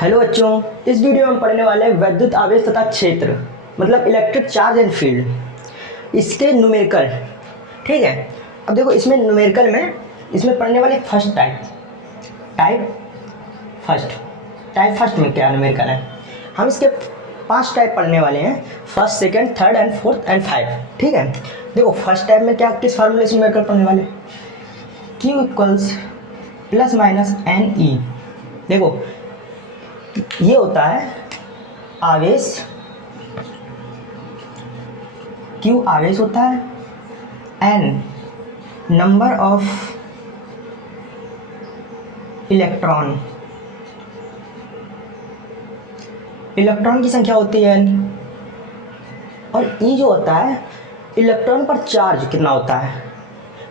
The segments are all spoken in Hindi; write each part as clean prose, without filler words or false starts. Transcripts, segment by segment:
हेलो बच्चों, इस वीडियो में हम पढ़ने वाले हैं वैद्युत आवेश तथा क्षेत्र मतलब इलेक्ट्रिक चार्ज एंड फील्ड, इसके न्यूमेरिकल। ठीक है। अब देखो इसमें न्यूमेरिकल में इसमें पढ़ने वाले फर्स्ट टाइप फर्स्ट में क्या न्यूमेरिकल है। हम इसके 5 टाइप पढ़ने वाले हैं, first, second, third and fourth and 5। ठीक है। देखो फर्स्ट टाइप में क्या किस फार्मूले से न्यूमेरिकल पढ़ने वाले, Q equals plus minus n e. देखो ये होता है आवेश, Q आवेश होता है, N नंबर ऑफ इलेक्ट्रॉन की संख्या होती है N, और E जो होता है इलेक्ट्रॉन पर चार्ज कितना होता है,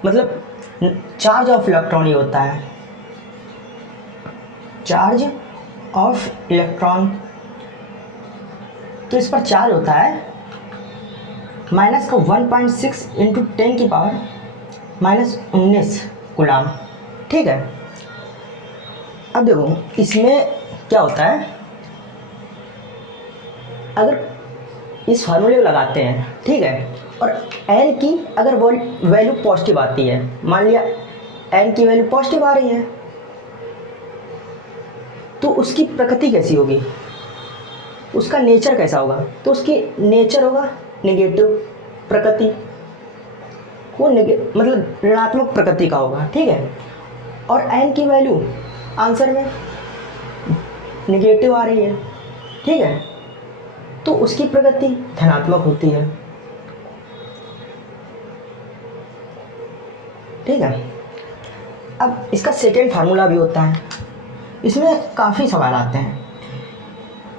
मतलब चार्ज ऑफ इलेक्ट्रॉन ये होता है, चार्ज ऑफ इलेक्ट्रॉन। तो इस पर चार्ज होता है माइनस का 1.6 इंटू 10 की पावर -19 कूलाम। ठीक है। अब देखो इसमें क्या होता है, अगर इस फार्मूले को लगाते हैं, ठीक है, और एन की अगर वैल्यू पॉजिटिव आती है, मान लिया एन की वैल्यू पॉजिटिव आ रही है, तो उसकी प्रकृति कैसी होगी, उसका नेचर कैसा होगा, तो उसकी नेचर होगा नेगेटिव प्रकृति, वो मतलब ऋणात्मक प्रकृति का होगा। ठीक है। और एन की वैल्यू आंसर में नेगेटिव आ रही है, ठीक है, तो उसकी प्रकृति धनात्मक होती है। ठीक है। अब इसका सेकेंड फार्मूला भी होता है, इसमें काफ़ी सवाल आते हैं।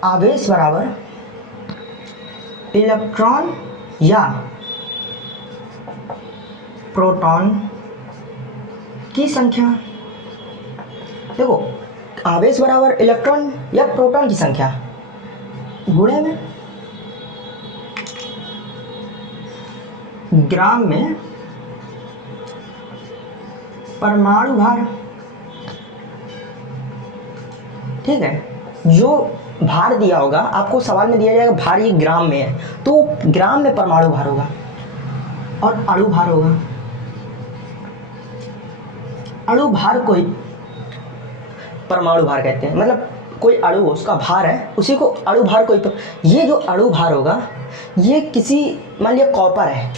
आवेश बराबर इलेक्ट्रॉन या प्रोटॉन की संख्या। देखो आवेश बराबर इलेक्ट्रॉन या प्रोटॉन की संख्या गुणे में ग्राम में परमाणु भार। ठीक है। जो भार दिया होगा आपको सवाल में दिया जाएगा, भार ये ग्राम में है, तो ग्राम में परमाणु भार होगा और अणु भार होगा। अणु भार को परमाणु भार कहते हैं, मतलब कोई अणु हो उसका भार है उसी को अणु भार ये जो अणु भार होगा ये किसी, मान लिया कॉपर है,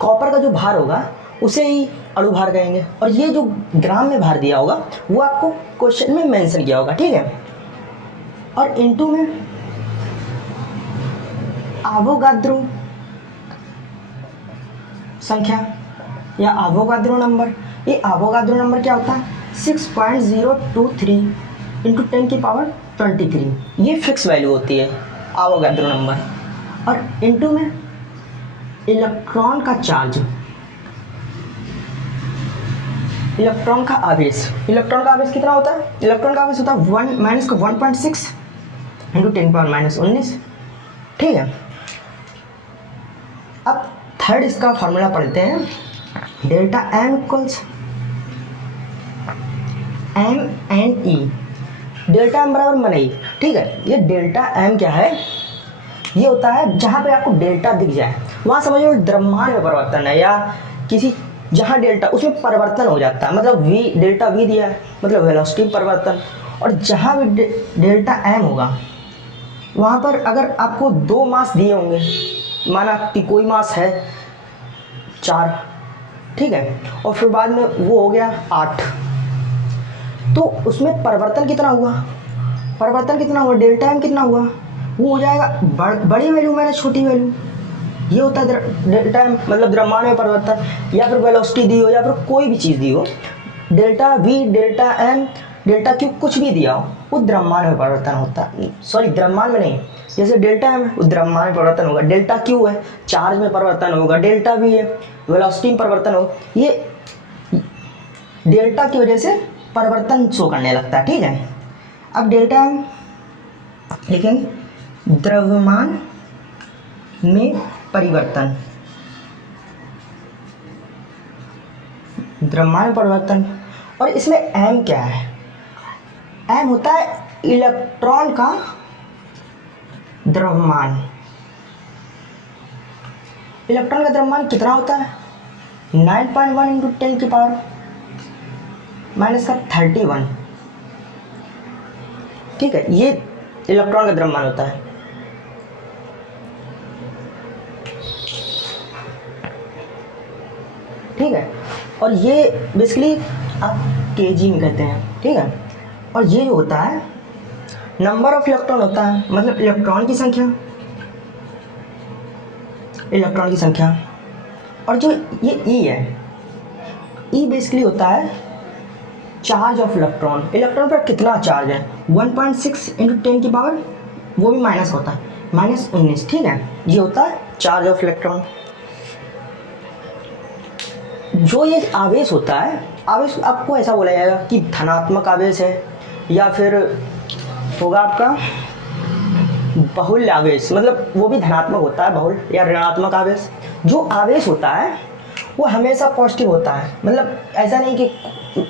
कॉपर का जो भार होगा उसे ही अणु भार कहेंगे, और ये जो ग्राम में भार दिया होगा वो आपको क्वेश्चन में मेंशन किया होगा। ठीक है। और इनटू में एवोगाद्रो संख्या या एवोगाद्रो नंबर। ये एवोगाद्रो नंबर क्या होता है, 6.023 इंटू 10 की पावर 23, ये फिक्स वैल्यू होती है एवोगाद्रो नंबर। और इनटू में इलेक्ट्रॉन का चार्ज, इलेक्ट्रॉन का आवेश कितना होता है, इलेक्ट्रॉन का आवेश होता है 1 इंटू 10 पावर -19। ठीक है। अब थर्ड इसका फार्मूला पढ़ते हैं, delta m equals m n e. Delta m बराबर मनई। ठीक है। ये डेल्टा एम क्या है, ये होता है जहाँ पे आपको डेल्टा दिख जाए वहाँ समझ लो द्रव्यमान में परिवर्तन है, या किसी जहाँ डेल्टा उसमें परिवर्तन हो जाता है, मतलब वी डेल्टा वी दिया है मतलब वेलोसिटी परिवर्तन। और जहाँ भी डेल्टा एम होगा वहाँ पर अगर आपको 2 मास दिए होंगे, माना कि कोई मास है 4, ठीक है, और फिर बाद में वो हो गया 8, तो उसमें परिवर्तन कितना हुआ, डेल्टा एम कितना हुआ, वो हो जाएगा बड़ी वैल्यू माइनस छोटी वैल्यू। ये होता है डेल्टा एम, मतलब द्रव्यमान में परिवर्तन, या फिर वेलोसिटी दी हो या फिर कोई भी चीज़ दी हो, delta v, delta m, delta q कुछ भी दिया हो वो द्रव्यमान में परिवर्तन होता है। सॉरी, द्रव्यमान में नहीं, जैसे डेल्टा एम है वो द्रव्यमान में परिवर्तन होगा, डेल्टा क्यू है चार्ज में परिवर्तन होगा, डेल्टा वी है वेलोसिटी में परिवर्तन होगा। ये डेल्टा की वजह से परिवर्तन शो करने लगता है। ठीक है। अब डेल्टा एम लिखेंगे द्रव्यमान में परिवर्तन, द्रव्यमान परिवर्तन। और इसमें एम क्या है, m होता है इलेक्ट्रॉन का द्रव्यमान। इलेक्ट्रॉन का द्रव्यमान कितना होता है? 9.1 इंटू 10 की पावर माइनस का 31। ठीक है, ये इलेक्ट्रॉन का द्रव्यमान होता है। ठीक है, और ये बेसिकली आप केजी में कहते हैं। ठीक है, और ये जो होता है नंबर ऑफ इलेक्ट्रॉन होता है, मतलब इलेक्ट्रॉन की संख्या, इलेक्ट्रॉन की संख्या। और जो ये ई है, ई बेसिकली होता है चार्ज ऑफ इलेक्ट्रॉन। इलेक्ट्रॉन पर कितना चार्ज है? 1.6 इंटू 10 की पावर, वो भी माइनस होता है, -19। ठीक है, ये होता है चार्ज ऑफ इलेक्ट्रॉन। जो ये आवेश होता है, आवेश आपको ऐसा बोला जाएगा कि धनात्मक आवेश है, या फिर होगा आपका बहुल आवेश, मतलब वो भी धनात्मक होता है बहुल, या ऋणात्मक आवेश। जो आवेश होता है वो हमेशा पॉजिटिव होता है, मतलब ऐसा नहीं कि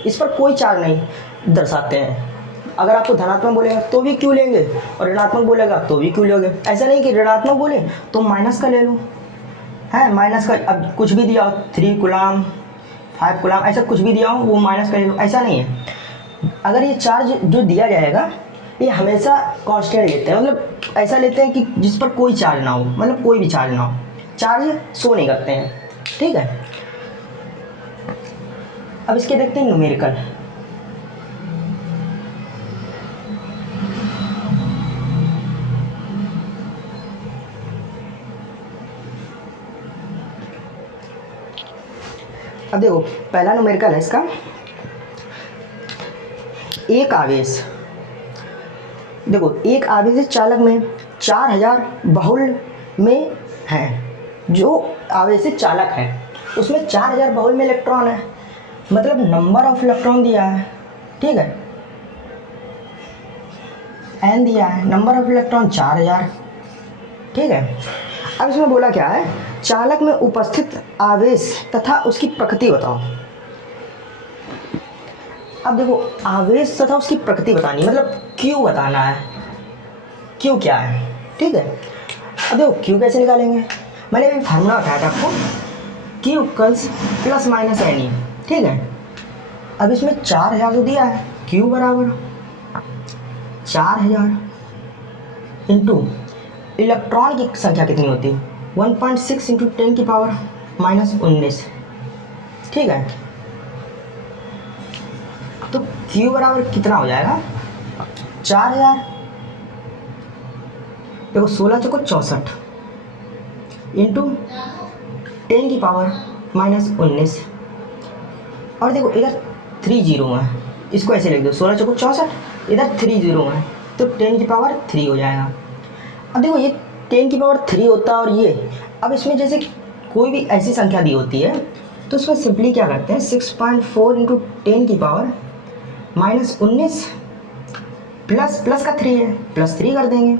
इस पर कोई चार्ज नहीं दर्शाते हैं। अगर आपको धनात्मक बोलेगा तो भी क्यों लेंगे, और ऋणात्मक बोलेगा तो भी क्यों लोगे। ऐसा नहीं कि ऋणात्मक बोले तो माइनस का ले लो, है माइनस का, अब कुछ भी दिया हो 3 कूलम 5 कूलम, ऐसा कुछ भी दिया हो वो माइनस का ले लो, ऐसा नहीं है। अगर ये चार्ज जो दिया जाएगा ये हमेशा कांस्टेंट लेते हैं, मतलब ऐसा लेते हैं कि जिस पर कोई चार्ज ना हो, मतलब कोई भी चार्ज ना हो, चार्ज शो नहीं करते हैं। ठीक है, अब इसके देखते हैं न्यूमेरिकल। अब देखो पहला न्यूमेरिकल है इसका, एक आवेश। देखो एक आवेश चालक में 4000 बहुल में है, जो आवेश चालक है उसमें 4000 बहुल में इलेक्ट्रॉन है, मतलब नंबर ऑफ इलेक्ट्रॉन दिया है। ठीक है, एन दिया है, नंबर ऑफ इलेक्ट्रॉन 4000। ठीक है, अब इसमें बोला क्या है, चालक में उपस्थित आवेश तथा उसकी प्रकृति बताओ। अब देखो आवेश तथा उसकी प्रकृति बतानी, मतलब क्यू बताना है, क्यू क्या है। ठीक है, अब देखो क्यू कैसे निकालेंगे, मैंने अभी फार्मूला बताया था आपको, q equals plus minus n e. ठीक है, अब इसमें 4000 जो दिया है, क्यू बराबर 4000 इंटू इलेक्ट्रॉन की संख्या कितनी होती है, 1.6 इंटू 10 की पावर -19। ठीक है, तो Q बराबर कितना हो जाएगा, 4000, देखो 16 चौको 64 इंटू 10 की पावर -19। और देखो इधर 3 जीरो है, इसको ऐसे लिख दो, 16 चौको 64, इधर 3 जीरो है, तो 10 की पावर 3 हो जाएगा। अब देखो ये 10 की पावर 3 होता है, और ये अब इसमें जैसे कोई भी ऐसी संख्या दी होती है तो उसमें सिंपली क्या करते हैं, 6.4 इंटू 10 की पावर -19 प्लस का 3 है, +3 कर देंगे।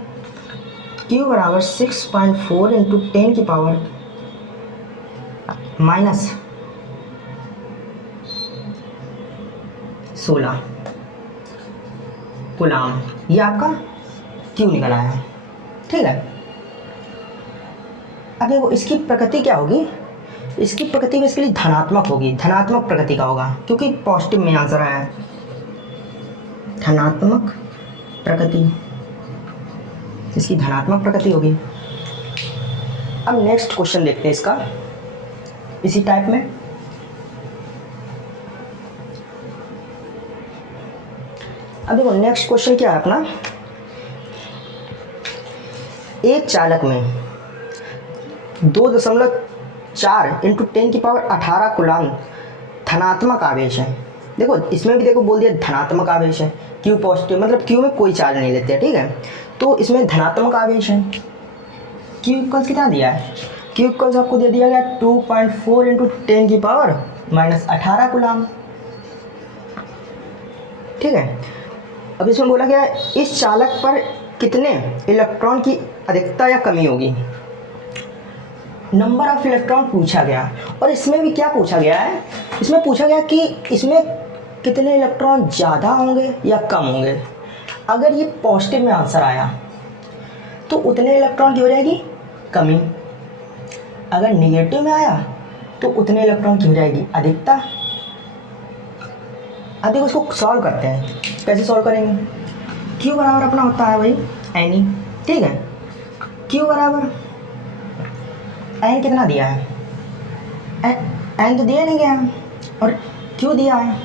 Q बराबर 6.4 इंटू 10 की पावर -16 कूलम, ये आपका Q निकल आया है। ठीक है, अब देखो इसकी प्रकृति क्या होगी, इसकी प्रकृति बेसिकली धनात्मक होगी, धनात्मक प्रकृति का होगा, क्योंकि पॉजिटिव में आंसर आया है, धनात्मक प्रकृति, इसकी धनात्मक प्रकृति होगी। अब नेक्स्ट क्वेश्चन देखते हैं इसका, इसी टाइप में। अब देखो नेक्स्ट क्वेश्चन क्या है अपना, एक चालक में 2.4 इंटू 10 की पावर 18 कूलम धनात्मक आवेश है। देखो इसमें भी देखो बोल दिया धनात्मक आवेश है, क्यू पॉजिटिव, मतलब क्यू में कोई चार्ज नहीं लेते। ठीक है, तो इसमें धनात्मक आवेश है। क्यू इक्वल्स कितना दिया है, क्यू इक्वल्स आपको दे दिया गया 2.4 इंटू 10 की पावर -18 कूलम। ठीक है, अब इसमें बोला गया इस चालक पर कितने इलेक्ट्रॉन की अधिकता या कमी होगी, नंबर ऑफ इलेक्ट्रॉन पूछा गया। और इसमें भी क्या पूछा गया है, इसमें पूछा गया कि इसमें कितने इलेक्ट्रॉन ज़्यादा होंगे या कम होंगे। अगर ये पॉजिटिव में आंसर आया तो उतने इलेक्ट्रॉन की हो जाएगी कमी, अगर निगेटिव में आया तो उतने इलेक्ट्रॉन की हो जाएगी अधिकता। अब देखो इसको सॉल्व करते हैं, कैसे सॉल्व करेंगे। Q बराबर अपना होता है भाई NE, ठीक है। Q बराबर N कितना दिया है, N तो दिया नहीं गया और Q दिया है।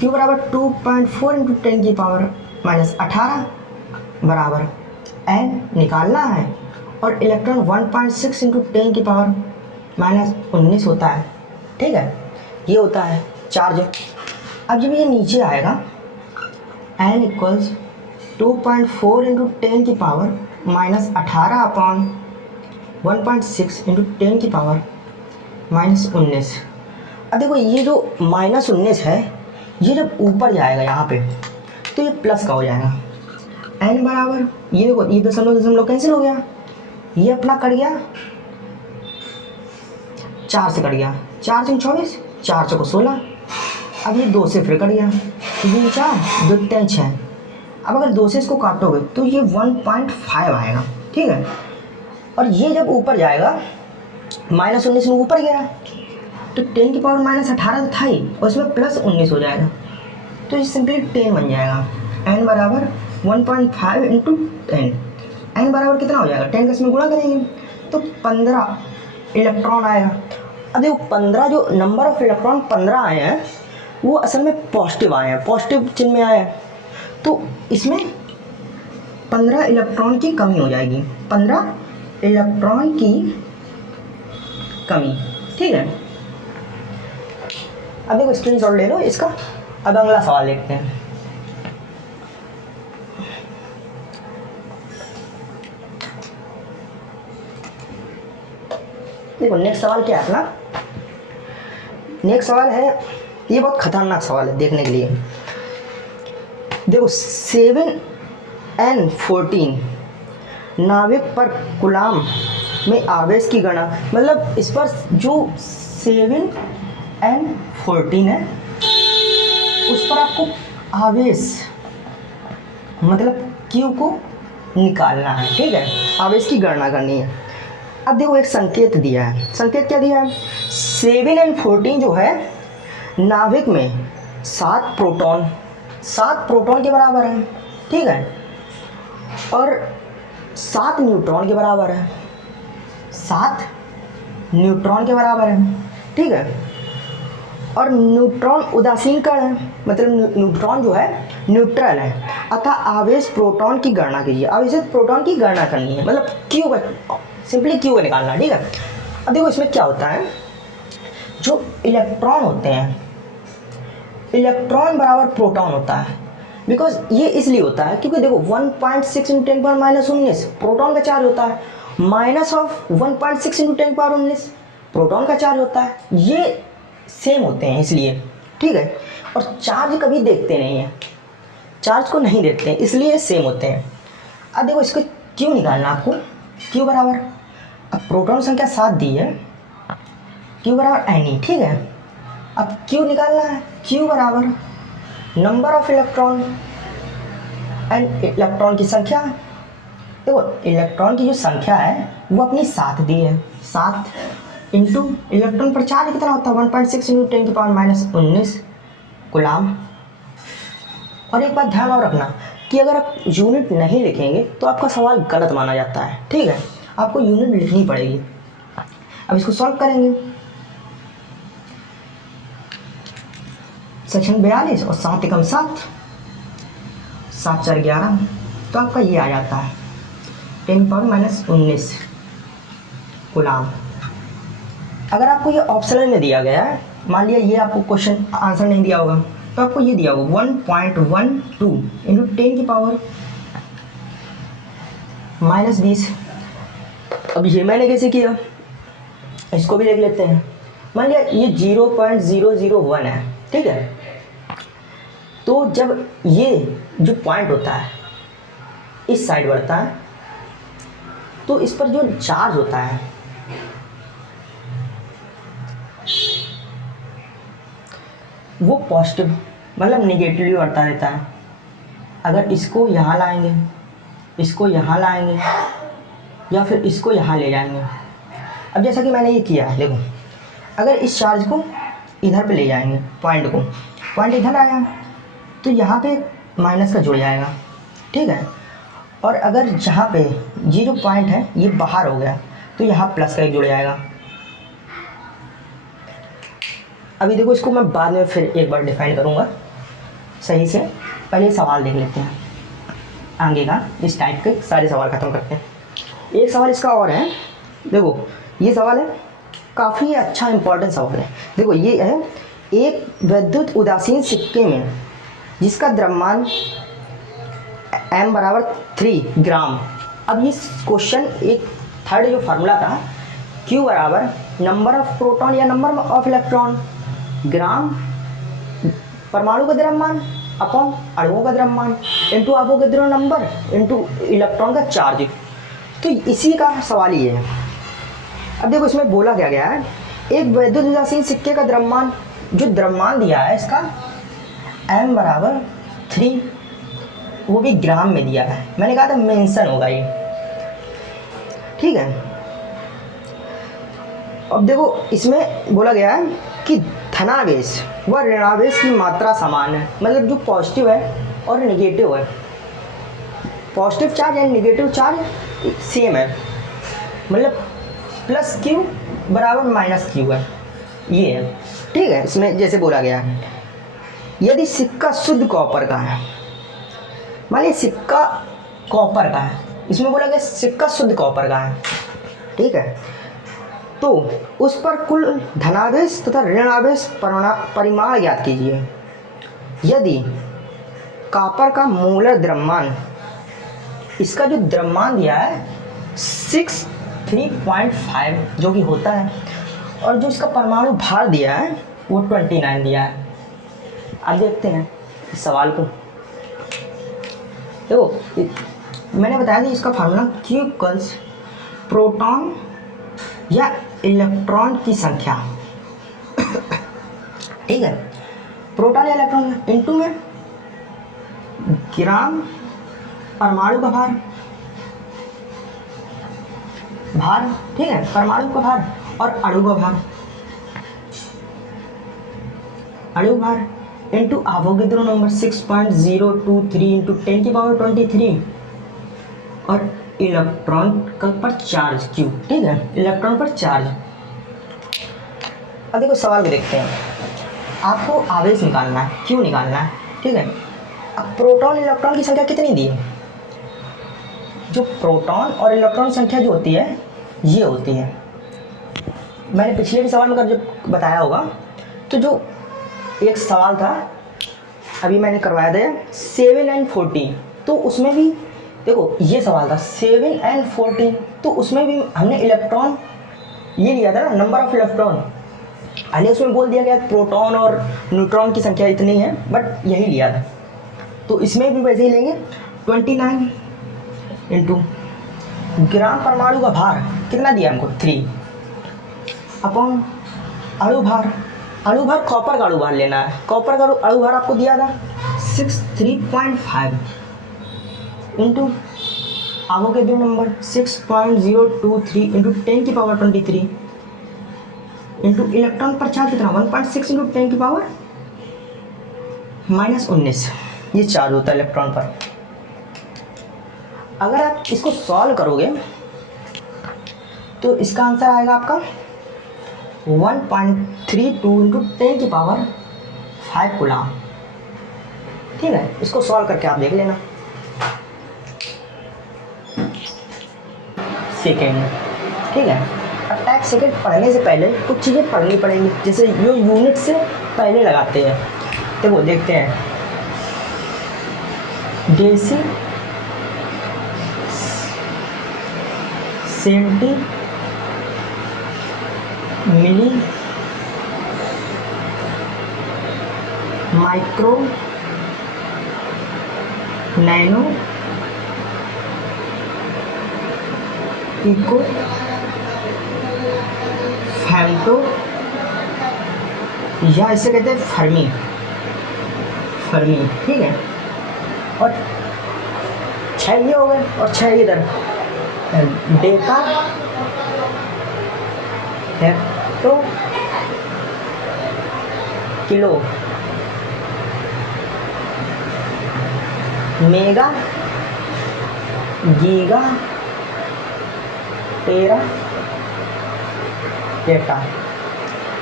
Q बराबर 2.4 इंटू 10 की पावर माइनस 18 बराबर N निकालना है और इलेक्ट्रॉन 1.6 इंटू 10 की पावर माइनस 19 होता है, ठीक है। ये होता है चार्ज। अब जब ये नीचे आएगा N इक्वल्स 2.4 इंटू 10 की पावर माइनस 18 अपॉन 1.6 इंटू 10 की पावर माइनस 19। अब देखो ये जो माइनस 19 है ये जब ऊपर जाएगा यहाँ पे तो ये प्लस का हो जाएगा। N बराबर ये देखो ये दशमलव दशमलव कैंसिल हो गया, ये अपना कट गया 4 से कट गया, 4 से 24, 4 से 16। अब ये 2 से फिर कट गया, 3 4 2 3 6। अब अगर 2 से इसको काटोगे तो ये 1.5 आएगा, ठीक है। और ये जब ऊपर जाएगा माइनस 19 में ऊपर गया तो 10 की पावर माइनस 18 था ही और इसमें प्लस 19 हो जाएगा तो ये सिंपली 10 बन जाएगा। N बराबर 1.5 इंटू 10, N बराबर कितना हो जाएगा, 10 का इसमें गुणा करेंगे तो 15 इलेक्ट्रॉन आएगा। अब देखो 15 जो नंबर ऑफ इलेक्ट्रॉन 15 आए हैं वो असल में पॉजिटिव आए हैं, पॉजिटिव चिन्ह में आए हैं तो इसमें 15 इलेक्ट्रॉन की कमी हो जाएगी, 15 इलेक्ट्रॉन की कमी, ठीक है। अब देखो स्क्रीनशॉट ले लो इसका। अब अगला सवाल देखते हैं। देखो नेक्स्ट सवाल क्या है अपना, नेक्स्ट सवाल है, ये बहुत खतरनाक सवाल है देखने के लिए। देखो 7n14 नाविक पर कूलाम में आवेश की गणना, मतलब इस पर जो 7n14 है उस पर आपको आवेश मतलब Q को निकालना है, ठीक है, आवेश की गणना करनी है। अब देखो एक संकेत दिया है, संकेत क्या दिया है, 7n14 जो है नाभिक में 7 प्रोटॉन के बराबर है, ठीक है, और 7 न्यूट्रॉन के बराबर है, 7 न्यूट्रॉन के बराबर है, ठीक है। और न्यूट्रॉन उदासीन कण है, मतलब न्यूट्रॉन जो है न्यूट्रल है, अतः आवेश प्रोटॉन की गणना कीजिए। आवेश प्रोटॉन की गणना करनी है, मतलब Q का, सिंपली Q का निकालना, ठीक है। अब देखो इसमें क्या होता है, जो इलेक्ट्रॉन होते हैं, इलेक्ट्रॉन बराबर प्रोटॉन होता है, बिकॉज ये इसलिए होता है क्योंकि देखो 1.6 इंटू 10 पावर माइनस 19 प्रोटॉन का चार्ज होता है, minus of 1.6 into 10 power 19 proton का चार्ज होता है, ये सेम होते हैं इसलिए, ठीक है। और चार्ज कभी देखते नहीं हैं, चार्ज को नहीं देखते हैं इसलिए सेम होते हैं। अब देखो इसको क्यों निकालना आपको, Q बराबर, अब प्रोटॉन संख्या 7 दी है, Q बराबर Ne, ठीक है। अब Q निकालना है, Q बराबर number of electron and electron की संख्या। देखो इलेक्ट्रॉन की जो संख्या है वो अपनी 7 दी है, 7 इंटू इलेक्ट्रॉन पर चार्ज कितना होता है 1.6 इंटू 10 की पावर माइनस 19 कूलाम। और एक बात ध्यान और रखना कि अगर आप यूनिट नहीं लिखेंगे तो आपका सवाल गलत माना जाता है, ठीक है, आपको यूनिट लिखनी पड़ेगी। अब इसको सॉल्व करेंगे, सेक्शन 42 और 7 एकम 7, 7 4 11, तो आपका ये आ जाता है 10 पावर माइनस 19 कूलाम। अगर आपको ये ऑप्शनल में दिया गया है, मान लिया ये आपको क्वेश्चन आंसर नहीं दिया होगा तो आपको ये दिया होगा 1.12 इंटू 10 की पावर माइनस 20। अब ये मैंने कैसे किया, इसको भी देख लेते हैं। मान लिया ये 0.001 है, ठीक है, तो जब ये जो पॉइंट होता है इस साइड बढ़ता है तो इस पर जो चार्ज होता है वो पॉजिटिव मतलब निगेटिवली बढ़ता रहता है। अगर इसको यहाँ लाएंगे, इसको यहाँ लाएंगे, या फिर इसको यहाँ ले जाएंगे। अब जैसा कि मैंने ये किया है, देखो अगर इस चार्ज को इधर पे ले जाएंगे, पॉइंट इधर आया तो यहाँ पे माइनस का जुड़ जाएगा, ठीक है। और अगर जहाँ पे ये जो पॉइंट है ये बाहर हो गया तो यहाँ प्लस का एक जुड़ जाएगा। अभी देखो इसको मैं बाद में फिर एक बार डिफाइन करूँगा सही से, पहले सवाल देख लेते हैं आगे का। इस टाइप के सारे सवाल ख़त्म करते हैं। एक सवाल इसका और है, देखो ये सवाल है काफ़ी अच्छा इंपॉर्टेंट सवाल है। देखो ये है, एक विद्युत उदासीन सिक्के में जिसका द्रव्यमान m बराबर 3 ग्राम। अब ये क्वेश्चन एक थर्ड जो फार्मूला था, q बराबर नंबर ऑफ प्रोटॉन या नंबर ऑफ इलेक्ट्रॉन, ग्राम परमाणु का द्रव्यमान अपॉन अणुओं का द्रव्यमान into Avogadro number into electron का चार्ज। तो इसी का सवाल ही है। अब देखो इसमें बोला क्या गया है, एक विद्युत उदासीन सिक्के का द्रव्यमान, जो द्रव्यमान दिया है इसका m बराबर 3, वो भी ग्राम में दिया है। मैंने कहा था मेंशन होगा ये, ठीक है। अब देखो इसमें बोला गया है कि धनावेश व ऋणावेश की मात्रा समान है, मतलब जो पॉजिटिव है और नेगेटिव है, positive charge and negative charge same है, मतलब प्लस क्यू बराबर माइनस क्यू है, ये है, ठीक है। इसमें जैसे बोला गया है, यदि सिक्का शुद्ध कॉपर का है, मान लीजिए सिक्का कॉपर का है, इसमें बोला गया सिक्का शुद्ध कॉपर का है, ठीक है, तो उस पर कुल धनावेश तथा ऋणावेश परिमाण ज्ञात कीजिए। यदि कॉपर का मोलर द्रव्यमान, इसका जो द्रव्यमान दिया है 63.5 जो कि होता है, और जो इसका परमाणु भार दिया है वो 29 दिया है। अब देखते हैं इस सवाल को। देखो मैंने बताया था इसका फार्मूला Q इक्वल्स प्रोटॉन या इलेक्ट्रॉन की संख्या, ठीक है, प्रोटॉन या इलेक्ट्रॉन इनटू में ग्राम परमाणु का भार, ठीक है, परमाणु का भार और अणु का भार इंटू अवोगाद्रो नंबर 6.023 इंटू 10 की पावर 23 और इलेक्ट्रॉन पर चार्ज Q, ठीक है, इलेक्ट्रॉन पर चार्ज। अब देखो सवाल को देखते हैं, आपको आवेश निकालना है, Q निकालना है, ठीक है। अब प्रोटॉन इलेक्ट्रॉन की संख्या कितनी दी है, जो प्रोटॉन और इलेक्ट्रॉन संख्या जो होती है ये होती है, मैंने पिछले भी सवाल में जब बताया होगा, तो जो एक सवाल था अभी मैंने करवाया था 7 and 14, तो उसमें भी देखो ये सवाल था 7 and 14, तो उसमें भी हमने इलेक्ट्रॉन ये लिया था ना, नंबर ऑफ इलेक्ट्रॉन, पहले उसमें बोल दिया गया प्रोटॉन और न्यूट्रॉन की संख्या इतनी है, बट यही लिया था, तो इसमें भी वैसे ही लेंगे 29 इंटू ग्राम परमाणु का भार कितना दिया हमको 3 अपॉन अणु भार कॉपर का अणु भार लेना है, कॉपर का अणु भार आपको दिया था 63.5 इंटू अवोगाद्रो नंबर 6.023 इंटू 10 की पावर 23 इंटू इलेक्ट्रॉन पर चार्ज कितना 1.6 इंटू 10 की पावर -19, ये चार्ज होता है इलेक्ट्रॉन पर। अगर आप इसको सॉल्व करोगे तो इसका आंसर आएगा आपका 1.32 इंटू 10 की पावर 5 कूलम, ठीक है। इसको सॉल्व करके आप देख लेना। सेकेंड, ठीक है। अटैक सेकेंड पढ़ने से पहले कुछ चीज़ें पढ़नी पड़ेंगी, जैसे जो यूनिट से पहले लगाते हैं, तो वो देखते हैं deci centi milli micro nano pico femto, या इसे कहते हैं फर्मी, ठीक है। और 6 ये हो गए और 6 इधर। Deka hecto kilo mega giga tera data.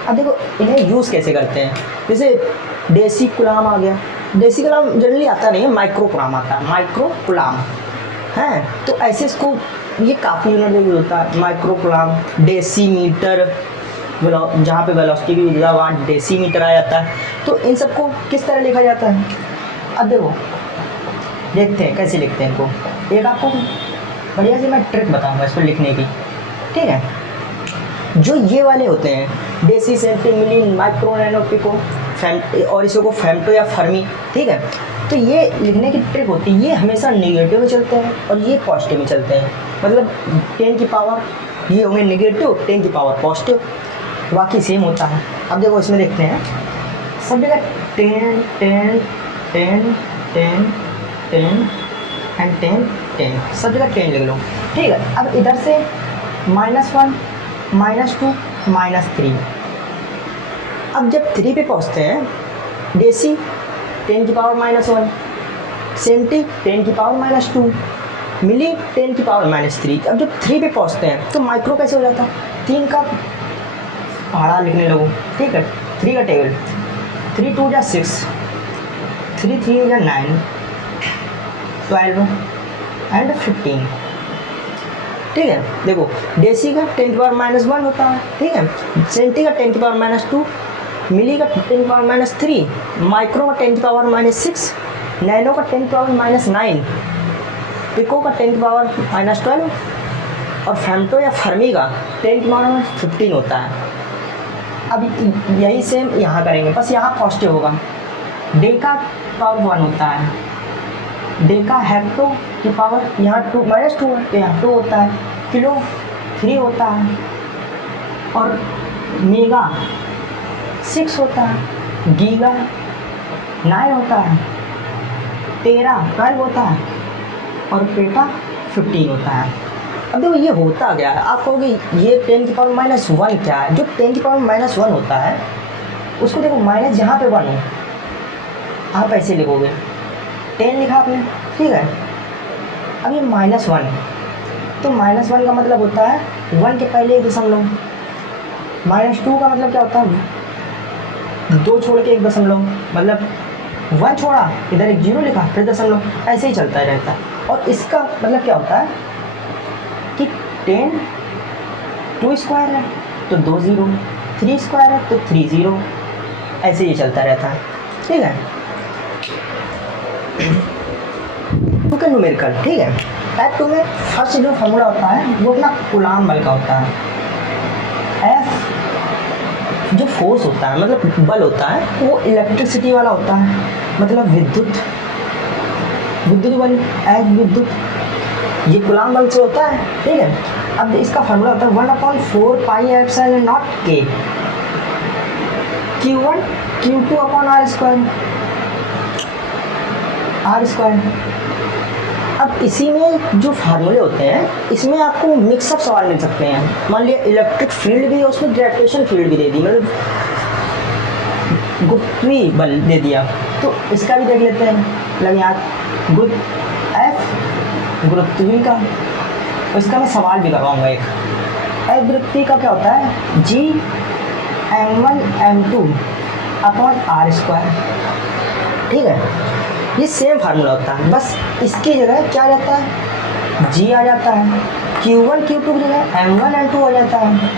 अब देखो इन्हें यूज़ कैसे करते हैं, जैसे देसी कुलाम आ गया। देसी कुलाम जनरली आता नहीं है, माइक्रो कुलाम आता है, माइक्रो कुलाम है। तो ऐसे इसको ये काफ़ी यूनिट में यूज होता है, माइक्रो कुलाम, डेसी मीटर, जहाँ पे वेलोसिटी भी वहाँ डेसी मीटर आ जाता है। तो इन सबको किस तरह लिखा जाता है, अब देखो देखते हैं कैसे लिखते हैं इनको। एक आपको बढ़िया सी मैं ट्रिक बताऊंगा इसको लिखने की, ठीक है। जो ये वाले होते हैं deci, centi, milli, micro, nano, pico, और इसको फेम्टो या फर्मी, ठीक है। तो ये लिखने की ट्रिक होती है, ये हमेशा नेगेटिव में चलते हैं और ये पॉजिटिव में चलते हैं। मतलब 10 की पावर ये होंगे नेगेटिव, 10 की पावर पॉजिटिव, बाकी सेम होता है। अब देखो इसमें देखते हैं सब जगह 10 10 10 10 10 एंड 10 10, सब जगह 10 लिख लो, ठीक है। अब इधर से -1 -2 -3। अब जब 3 पे पहुँचते हैं, डेसी 10 की पावर -1, सेंटी 10 की पावर -2, मिली 10 की पावर -3। अब जब 3 पे पहुँचते हैं तो माइक्रो कैसे हो जाता है, 3 का पहाड़ा लिखने लगो, ठीक है। 3 का टेबल, 3 2 या 6, 3 3 या 9, 12 एंड 15, ठीक है। देखो डेसी का 10 की पावर -1 होता है, ठीक है। सेंटी का 10 की पावर -2, मिली का 10 की पावर -3, माइक्रो का 10 की पावर -6, नैनो का 10 की पावर -9, पिको का 10 की पावर -12 और फेम्टो या फर्मी का 10 की पावर -15 होता है। अब यही सेम यहाँ करेंगे, बस यहाँ पॉजिटिव होगा। डेका पावर 1 होता है, डेका हेक्टो की पावर यहाँ -2 है, यहाँ 2 होता है, किलो 3 होता है और मेगा 6 होता है, गीगा 9 होता है, टेरा 12 होता है और पेटा 15 होता है। अब देखो ये होता क्या है, आप कहोगे ये 10 की पावर -1 क्या है। जो 10 की पावर -1 होता है उसको देखो माइनस जहाँ पे 1 हो आप ऐसे लिखोगे, 10 लिखा आपने, ठीक है। अब ये -1 तो -1 का मतलब होता है 1 के पहले 1 दशमलव। -2 का मतलब क्या होता है 2 छोड़ के 1 दशमलव, मतलब 1 छोड़ा इधर 1 0 लिखा फिर दशमलव, ऐसे ही चलता रहता है। और इसका मतलब क्या होता है कि 10 2 स्क्वायर है तो 2 0, 3 स्क्वायर है तो 3 0, ऐसे ही चलता रहता है, ठीक है। टू का न्यूमेरिकल, ठीक है। टाइप 2 में फर्स्ट जो फॉर्मूला होता है वो अपना कूलाम बल का होता है। F जो फोर्स होता है मतलब बल होता है वो इलेक्ट्रिसिटी वाला होता है, मतलब विद्युत बल, F विद्युत, ये कूलाम बल से होता है, ठीक है। अब इसका फार्मूला होता है 1/4 pi epsilon not K Q1 Q2 upon R square. अब इसी में जो फार्मूले होते हैं इसमें आपको मिक्सअप सवाल मिल सकते हैं। मान लिया इलेक्ट्रिक फील्ड भी है उसमें ग्रेविटेशन फील्ड भी दे दी, मतलब गुरुत्वीय बल दे दिया, तो इसका भी देख लेते हैं। मतलब यहाँ F गुरुत्वीय का, तो इसका मैं सवाल भी करवाऊंगा एक। F गुरुत्वीय का क्या होता है G m1 m2 upon R square, ठीक है। ये सेम फार्मूला होता है, बस इसकी जगह क्या आ जाता है G आ जाता है, Q1 Q2 की जगह m1 m2 हो जाता है।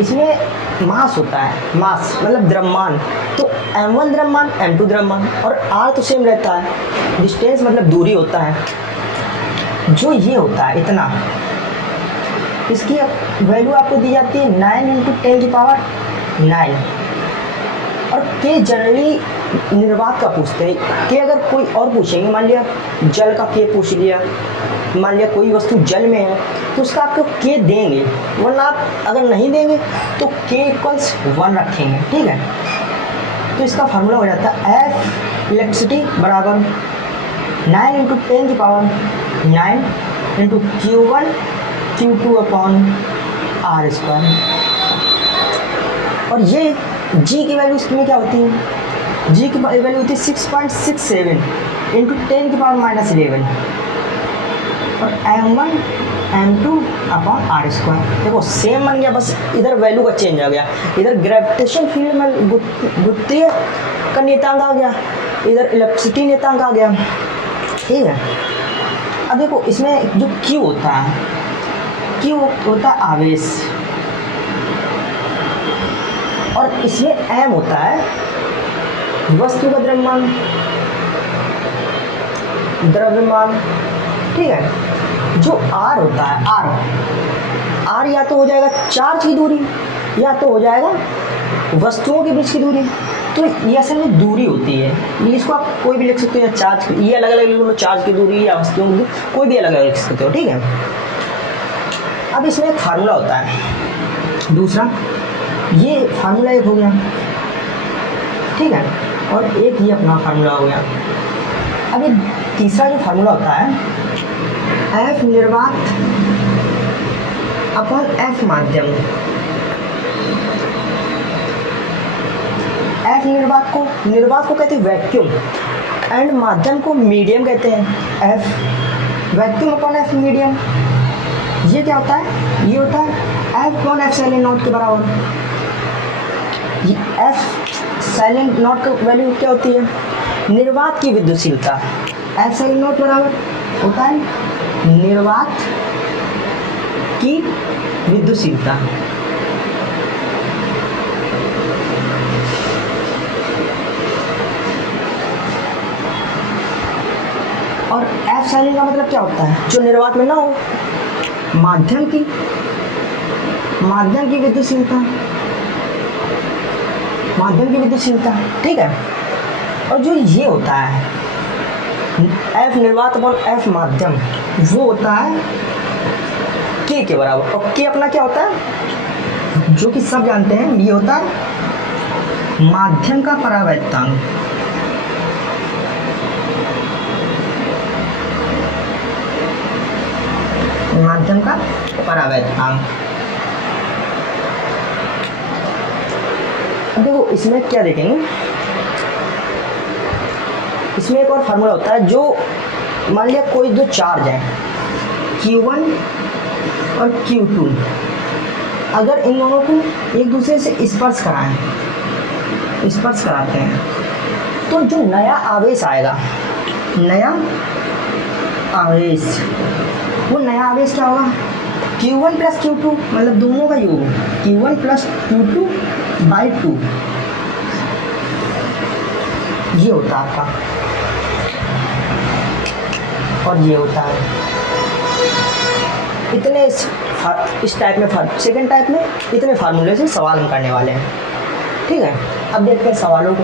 इसमें मास होता है, मास मतलब द्रव्यमान, तो m1 द्रव्यमान m2 द्रव्यमान और R तो सेम रहता है, डिस्टेंस मतलब दूरी होता है। जो ये होता है इतना, इसकी वैल्यू आपको दी जाती है 9 × 10 की पावर 9 और K जनरली निर्वात का पूछते हैं। कि अगर कोई और पूछेंगे, मान लिया जल का K पूछ लिया, मान लिया कोई वस्तु जल में है तो उसका आपको K देंगे, वरना आप अगर नहीं देंगे तो K = 1 रखेंगे, ठीक है। तो इसका फार्मूला हो जाता है F इलेक्ट्रिसिटी बराबर 9 × 10 की power 9 into Q1 Q2 upon r square. और ये जी की वैल्यू इसमें क्या होती है, जी की वैल्यू होती है 6.67 इंटू 10 की पावर -11 और M1 M2 upon r square. देखो सेम बन गया, बस इधर वैल्यू का चेंज आ गया। इधर ग्रेविटेशन फील्ड में गुरुत्वीय का नियतांक आ गया, इधर इलेक्ट्रिसिटी नियतांक आ गया, ठीक है। अब देखो इसमें जो Q होता है, Q होता है आवेश, और इसमें M होता है वस्तु का द्रव्यमान, ठीक है। जो R होता है, R या तो हो जाएगा चार्ज की दूरी या तो हो जाएगा वस्तुओं के बीच की दूरी। तो ये असल में दूरी होती है, ये इसको आप कोई भी लिख सकते हो, या चार्ज, ये अलग अलग लिख लो, चार्ज की दूरी या वस्तुओं की, कोई भी अलग अलग लिख सकते हो, ठीक है। अब इसमें एक फार्मूला होता है दूसरा, ये फार्मूला एक हो गया, ठीक है, और एक ये अपना फार्मूला हो गया। अब ये तीसरा जो फार्मूला होता है, F निर्वात अपॉन F माध्यम। F निर्वात को कहते हैं वैक्यूम, एंड माध्यम को मीडियम कहते हैं। F vacuum upon F medium, ये क्या होता है, ये होता है F upon F silent not के बराबर। F साइलेंट नॉट का वैल्यू क्या होती है, निर्वात की विद्युतशीलता। F साइलेंट नॉट बराबर होता है निर्वात की विद्युतशीलता। और F साइलेंट का मतलब क्या होता है, जो निर्वात में ना हो, माध्यम की विद्युतशीलता, ठीक है। और जो ये होता है F निर्वात और F माध्यम, वो होता है K के बराबर। और K अपना क्या होता है, जो कि सब जानते हैं, ये होता है माध्यम का परावैद्युतांक। माध्यम का परावैद्युतांक। अब देखो इसमें क्या देखेंगे, इसमें एक और फार्मूला होता है, जो मान लिया कोई दो चार्ज है Q1 और Q2, अगर इन दोनों को एक दूसरे से स्पर्श कराते हैं, तो जो नया आवेश आएगा, वो नया आवेश क्या होगा, Q1 प्लस Q2, मतलब दोनों का योग, Q1 प्लस Q2 बाई 2, ये होता है आपका, और ये होता है। इतने इस टाइप में सेकेंड टाइप में इतने फार्मूले से सवाल हम करने वाले हैं, ठीक है। अब देखते हैं सवालों को।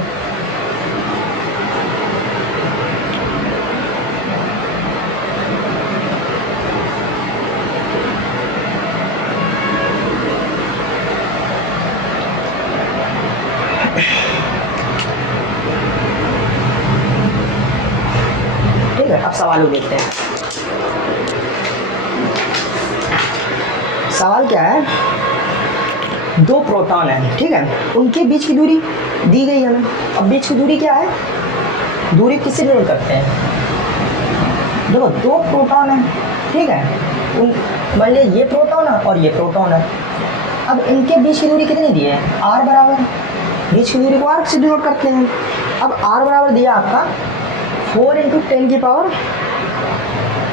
ठीक है, अब सवालों देखते हैं। सवाल क्या है, दो प्रोटॉन है, ठीक है, उनके बीच की दूरी दी गई है हमें। अब बीच की दूरी क्या है, दूरी किससे डिनोट करते हैं, देखो दो प्रोटॉन है, ठीक है, मान लिया ये प्रोटॉन है और ये प्रोटॉन है। अब इनके बीच की दूरी कितनी दी है, r बराबर, बीच की दूरी को r से डिनोट करते हैं। अब r बराबर दिया आपका 4 इंटू 10 की पावर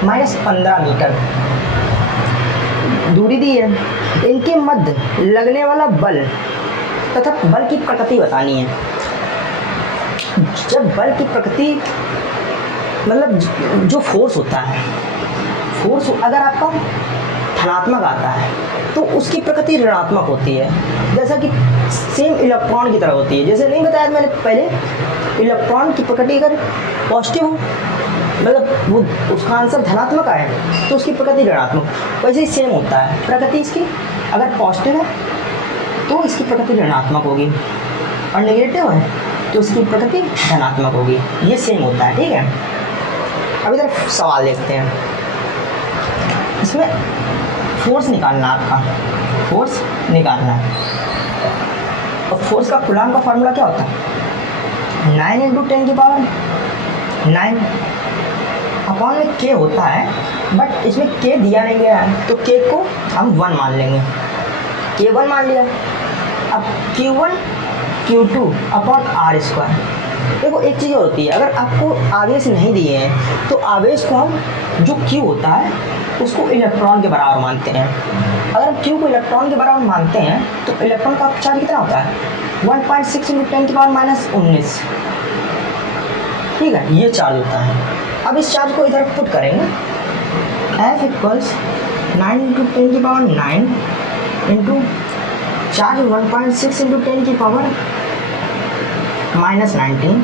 -15 मीटर दूरी दी है। इनके मध्य लगने वाला बल तथा बल की प्रकृति बतानी है। जब बल की प्रकृति मतलब जो फोर्स होता है, फोर्स अगर आपका धनात्मक आता है तो उसकी प्रकृति ऋणात्मक होती है, जैसा कि सेम इलेक्ट्रॉन की तरह होती है। जैसे नहीं बताया मैंने पहले, इलेक्ट्रॉन की प्रकृति अगर पॉजिटिव हो, मतलब वो उसका आंसर धनात्मक आए तो उसकी प्रकृति ऋणात्मक, वैसे ही सेम होता है। प्रकृति इसकी अगर पॉजिटिव है तो इसकी प्रकृति ऋणात्मक होगी, और नेगेटिव है तो उसकी प्रकृति धनात्मक होगी। ये सेम होता है, ठीक है। अब इधर सवाल देखते हैं। इसमें फोर्स निकालना है, आपका फोर्स निकालना है। और फोर्स का कूलम्ब का फार्मूला क्या होता है? 9 इंटू 10⁹ अपॉन में के होता है, बट इसमें के दिया नहीं गया है, तो के को हम 1 मान लेंगे, K1 मान लिया। अब Q1 Q2 upon R square. देखो एक चीज़ होती है, अगर आपको आवेश नहीं दिए हैं तो आवेश को हम जो Q होता है उसको इलेक्ट्रॉन के बराबर मानते हैं। अगर हम Q को इलेक्ट्रॉन के बराबर मानते हैं तो इलेक्ट्रॉन का चार्ज कितना होता है? 1.6 इंटू 10⁻⁻19। ठीक है, ये चार्ज होता है। अब इस चार्ज को इधर पुट करेंगे, F equals 9 into 10⁹ into charge 1.6 into 10⁻⁻19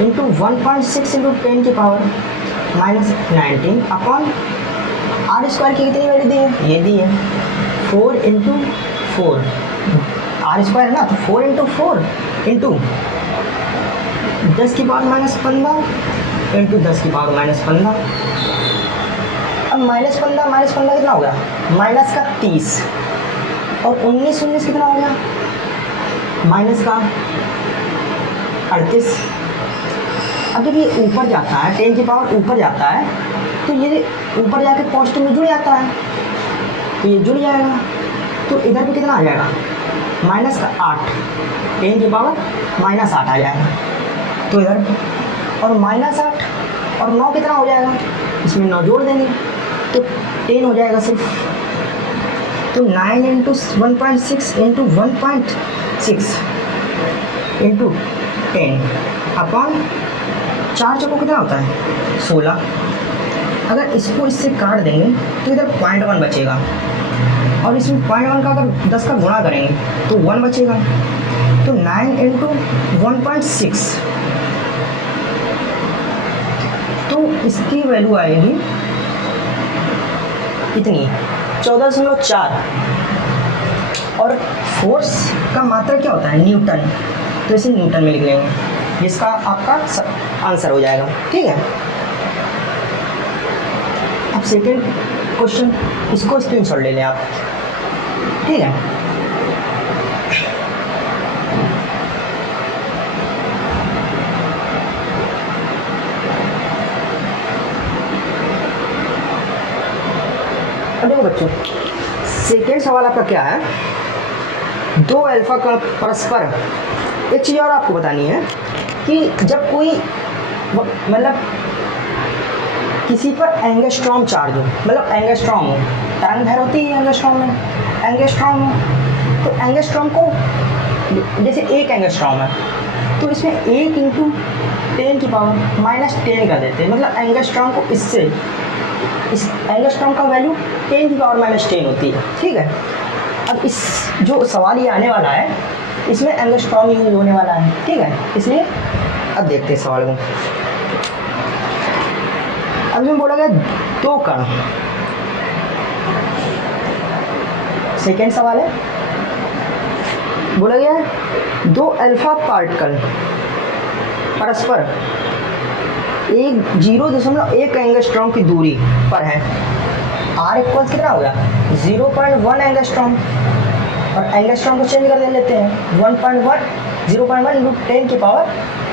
into 1.6 into 10⁻⁻19 upon R square की कितनी वैल्यू दी है? ये दी है 4 इंटू 4, R स्क्वायर है ना, तो 4 इंटू 4 इंटू 10⁻⁻15 इंटू 10⁻⁻15। अब -15 कितना हो गया? माइनस का 30 और 19 कितना हो गया? माइनस का 38। अब जब ये ऊपर जाता है, 10 की पावर ऊपर जाता है, तो ये ऊपर जाके पॉजिटिव में जुड़ जाता है, तो ये जुड़ जाएगा, तो इधर भी कितना आ जाएगा? माइनस का 8, 10 की पावर -8 आ जाएगा, तो इधर और -8 और 9 कितना हो जाएगा? इसमें 9 जोड़ देंगे तो 10 हो जाएगा सिर्फ। तो 9 इंटू 1.6 इंटू 1.6 इंटू 10 अपॉन 4 चौको कितना होता है? 16। अगर इसको इससे काट देंगे तो इधर 0.1 बचेगा, और इसमें 0.1 का अगर 10 का गुणा करेंगे तो 1 बचेगा। तो 9 इंटू 1.6, तो इसकी वैल्यू आएगी इतनी 14.4। और फोर्स का मात्रा क्या होता है? न्यूटन, तो इसे न्यूटन में लिख लेंगे, जिसका आपका आंसर हो जाएगा। ठीक है, अब सेकेंड क्वेश्चन, इसको स्क्रीनशॉट ले लें आप। ठीक है, अब देखो बच्चों, सेकेंड सवाल आपका क्या है? 2 अल्फा कण परस्पर, एक चीज़ और आपको बतानी है कि जब कोई मतलब किसी पर एंगस्ट्रॉम चार्ज हो, मतलब एंगस्ट्रॉम हो, तरंग दैर्घ्य होती है एंगस्ट्रॉम में, एंगस्ट्रॉम हो, तो एंगस्ट्रॉम को जैसे 1 एंगस्ट्रॉम है तो इसमें 1 इंटू 10 की पावर -10 कर देते हैं, मतलब एंगस्ट्रॉम को इससे, इस एंगस्ट्रॉम का वैल्यू 10 की पावर -10 होती है। ठीक है, अब इस जो सवाल ये आने वाला है इसमें एंगस्ट्रॉम यूज होने वाला है। ठीक है, इसलिए अब देखते हैं सवाल को। अब इसमें बोला गया 2 कण, सेकेंड सवाल है, बोला गया 2 अल्फा पार्टिकल परस्पर 0.1 एंगस्ट्रॉम की दूरी पर है। R इक्वल्स कितना होगा? 0.1 एंगस्ट्रॉम, और एंगस्ट्रॉम को चेंज कर लेते हैं 1.1, 0.1 इंटू 10 की पावर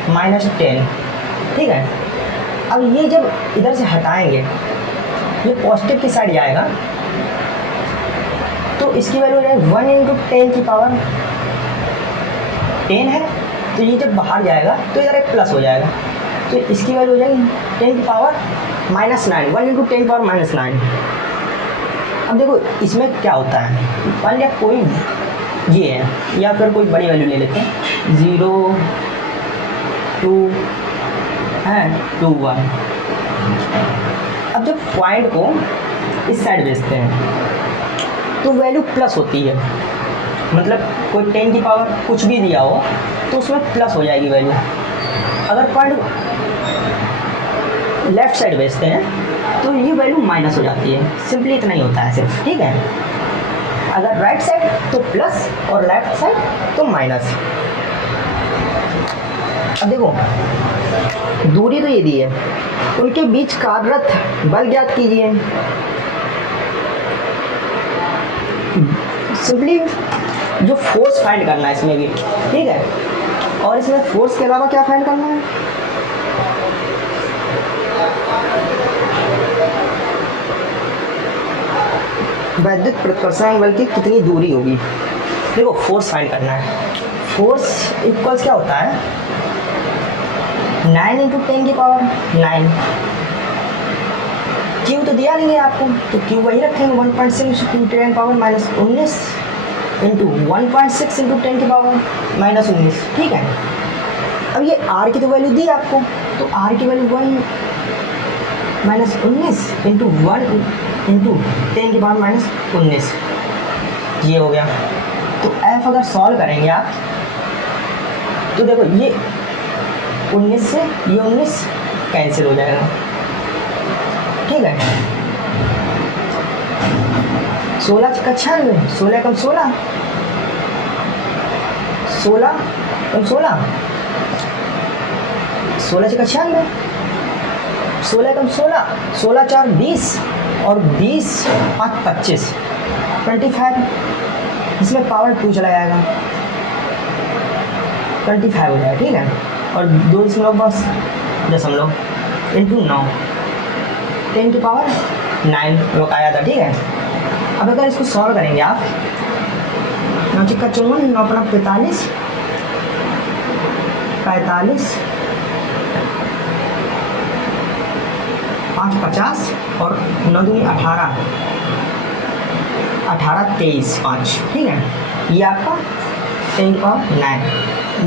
-10। ठीक है, अब ये जब इधर से हटाएंगे, ये पॉजिटिव की साइड जाएगा, तो इसकी वैल्यू हो जाएगी 1 इंटू 10 की पावर 10 है, तो ये जब बाहर जाएगा तो इधर एक प्लस हो जाएगा, तो इसकी वैल्यू हो जाएगी 10 की पावर -9, 1 इंटू 10 की पावर -9। अब देखो इसमें क्या होता है, मान लिया कोई ये है, या फिर कोई बड़ी वैल्यू ले लेते हैं, 0, 2 है, 2, 1। अब जब पॉइंट को इस साइड भेजते हैं तो वैल्यू प्लस होती है, मतलब कोई 10 की पावर कुछ भी दिया हो तो उसमें प्लस हो जाएगी वैल्यू। अगर पॉइंट लेफ्ट साइड भेजते हैं तो ये वैल्यू माइनस हो जाती है, सिंपली इतना ही होता है सिर्फ। ठीक है, अगर राइट साइड तो प्लस और लेफ्ट साइड तो माइनस। अब देखो दूरी तो ये दी है, उनके बीच कार्यरत बल ज्ञात कीजिए। सिंपली जो फोर्स फाइंड करना है इसमें भी, ठीक है। और इसमें फोर्स के अलावा क्या फाइंड करना है, वैद्युत प्रतिकर्षण बल की कितनी दूरी होगी। देखो फोर्स फाइंड करना है, फोर्स इक्वल्स क्या होता है 9 इंटू 10 की पावर 9। क्यू तो दिया नहीं है आपको, तो क्यू वही रखेंगे 1.6 into 10 power minus 19 into 1.6 into 10 की पावर माइनस 19, ठीक है। अब ये आर की तो वैल्यू दी आपको, तो आर की वैल्यू 1 माइनस 19 इंटू 1 इंटू 10 की पावर माइनस 19, ये हो गया। तो एफ अगर सॉल्व करेंगे आप तो देखो ये 19 से ये 19 कैंसिल हो जाएगा, ठीक है। 16 का 96, 16 कम 16, 16 कम 16, 16 का 96, 16 कम 16, 16 4 20 और 20 5 25, 25, इसमें पावर 2 चला जाएगा, 25 हो जाएगा, ठीक है। और 2.10 इंटू 9 10 की पावर 9 रोकाया था, ठीक है। अब अगर इसको सॉल्व करेंगे आप 9 चिक्का 54, 9 अपना 45, 5 50 और 9 दूनी 18, 18 23 5, ठीक है। ये आपका 10 की पावर 9,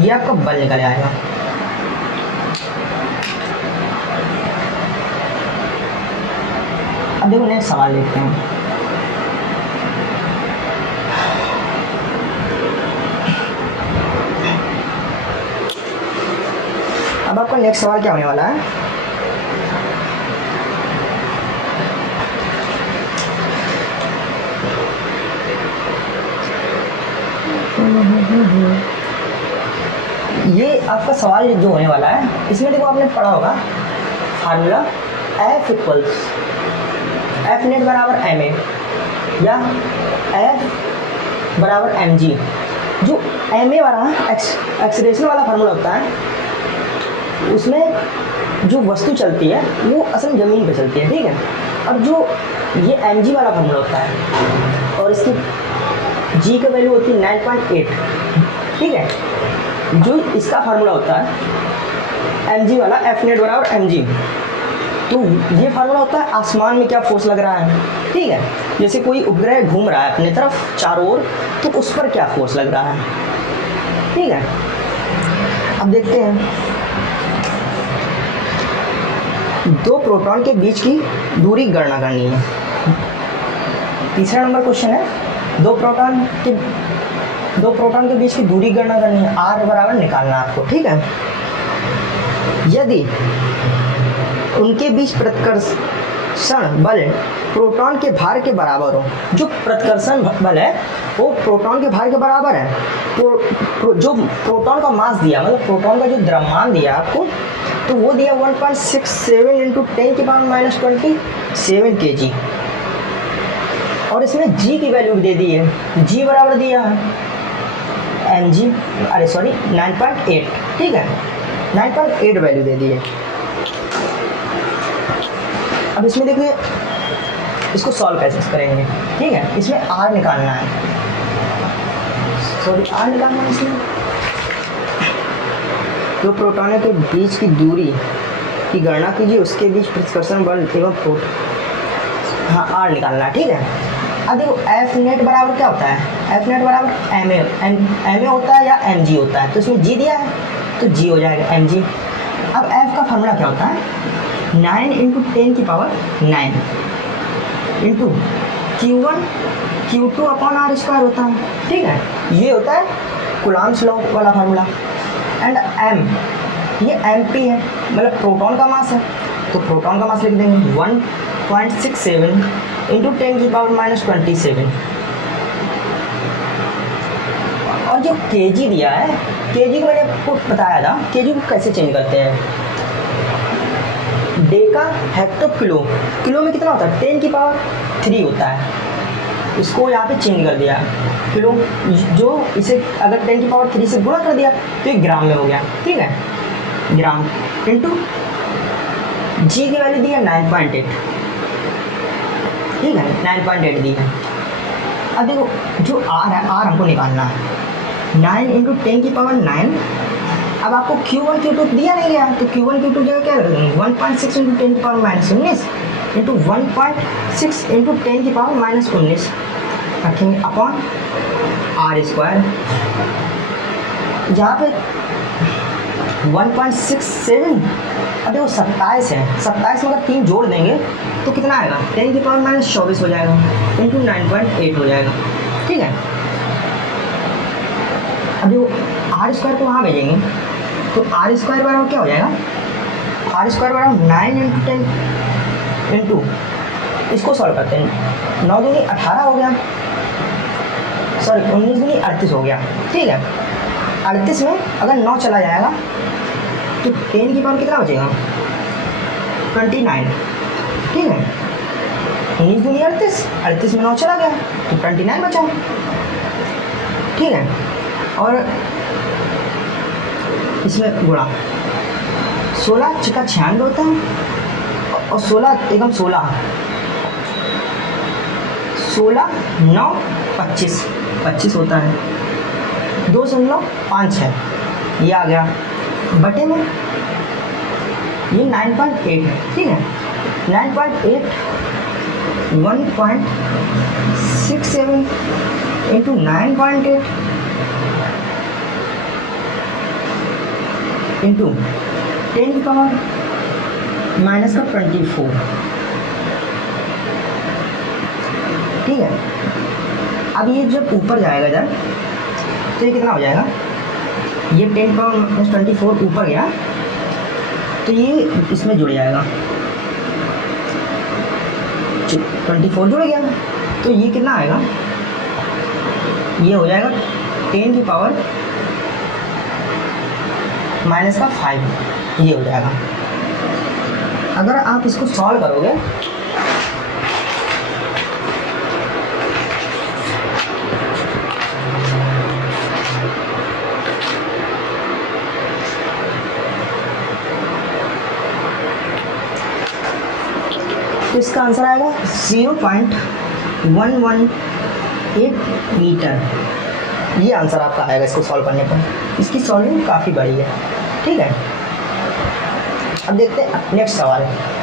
ये आपका बल निकल आएगा। अब देखो नेक्स्ट सवाल देखते हैं। अब आपका नेक्स्ट सवाल क्या होने वाला है, ये आपका सवाल जो होने वाला है इसमें देखो आपने पढ़ा होगा formula F equals F net बराबर एम ए या एफ बराबर एम जी। जो एम ए वाला एक्सीलरेशन वाला फार्मूला होता है उसमें जो वस्तु चलती है वो असल ज़मीन पे चलती है, ठीक है। और जो ये एम जी वाला फार्मूला होता है और इसकी जी की वैल्यू होती है 9.8, ठीक है। जो इसका फार्मूला होता है एम जी वाला एफ नेट बराबर एम जी, तो ये फार्मूला होता है आसमान में क्या फोर्स लग रहा है, ठीक है। जैसे कोई उपग्रह घूम रहा है अपने तरफ चारों ओर, तो उस पर क्या फोर्स लग रहा है, ठीक है। अब देखते हैं, दो प्रोटॉन के बीच की दूरी गणना करनी है। तीसरा नंबर क्वेश्चन है, दो प्रोटॉन के बीच की दूरी गणना करनी है, आर बराबर निकालना आपको, ठीक है। यदि उनके बीच प्रतिकर्षण बल प्रोटॉन के भार के बराबर हो, जो प्रतिकर्षण बल है वो प्रोटॉन के भार के बराबर है, जो प्रोटॉन का मास दिया, मतलब प्रोटॉन का जो द्रव्यमान दिया आपको, तो वो दिया 1.67 इंटू 10 की पावर माइनस 27 kg। और इसमें जी की वैल्यू भी दे दी है, जी बराबर दिया है एम जी, अरे सॉरी 9.8, ठीक है, 9.8 वैल्यू दे दी है। अब इसमें देखिए इसको सॉल्व कैसे करेंगे, ठीक है। इसमें आर निकालना है, सॉरी आर निकालना है इसमें। दो प्रोटॉनों के बीच की दूरी की गणना कीजिए, उसके बीच प्रतिकर्षण बल एवं हाँ आर निकालना है, ठीक है। अब देखो एफ नेट बराबर क्या होता है, एफ नेट बराबर एम ए होता है या एम जी होता है, तो इसमें जी दिया है तो जी हो जाएगा एम जी। अब एफ का फार्मूला क्या होता है 9 इंटू 10 की power 9 into Q1 Q2 upon r square होता है, ठीक है। ये होता है कूलम्ब्स लॉ वाला फार्मूला। एंड एम, ये एम पी है, मतलब प्रोटॉन का मास है, तो प्रोटॉन का मास लिख देंगे 1.67 इंटू 10 की पावर माइनस 27। और जो केजी दिया है, केजी को मैंने आपको बताया था, केजी को कैसे चेंज करते हैं, डेका हेक्टो किलो, किलो में कितना होता है 10 की पावर 3 होता है, इसको यहाँ पे चेंज कर दिया, किलो, जो इसे अगर 10 की पावर 3 से गुणा कर दिया तो ये ग्राम में हो गया, ठीक है, ग्राम इंटू जी की वैल्यू दी है 9.8, ठीक है, 9.8 दी है। अब देखो जो आर है, आर हमको निकालना है, 9 इंटू 10 की पावर 9। अब आपको Q1 Q2 दिया नहीं गया, तो Q1 Q2 जगह क्या रखेंगे, 1.6 इंटू 10 की पावर -19 इंटू 1.6 इंटू 10 की पावर -19 रखेंगे अपॉन आर स्क्वायर। जहाँ पे 1.67, अब देखो 27 है, 27 में अगर 3 जोड़ देंगे तो कितना आएगा, 10 की पावर -24 हो जाएगा इंटू 9.8 हो जाएगा, ठीक है। अब देखो आर स्क्वायर को वहाँ भेजेंगे तो आर स्क्वायर बराबर क्या हो जाएगा, आर स्क्वायर बराबर 9 इंटू 10 इंटू, इसको सॉल्व करते हैं, 9 दूनी 18 हो गया, सॉरी 19 दूनी 38 हो गया, ठीक है। 38 में अगर 9 चला जाएगा तो 10 की पावर कितना बचेगा, 29, ठीक है। 19 दूनी 38, 38 में 9 चला गया तो 29 बचा, ठीक है। और इसमें गुणा 16 छिका 96 होता है, और 16 एकम 16, 16 9 25, 25 होता है, 2.5 है, ये आ गया बटे में, ये 9.8 है, ठीक है। 9.8 1.67 इंटू 9.8 इंटू 10 की पावर -24, ठीक है। अब ये जब ऊपर जाएगा इधर तो ये कितना हो जाएगा, ये 10 की पावर -24 ऊपर गया तो ये इसमें जुड़ जाएगा, 24 जुड़ गया तो ये कितना आएगा, ये हो जाएगा 10 की पावर -5, ये हो जाएगा। अगर आप इसको सॉल्व करोगे तो इसका आंसर आएगा 0.118 मीटर, ये आंसर आपका आएगा इसको सॉल्व करने पर। इसकी सॉल्विंग काफ़ी बड़ी है, ठीक है। अब देखते हैं नेक्स्ट सवाल है,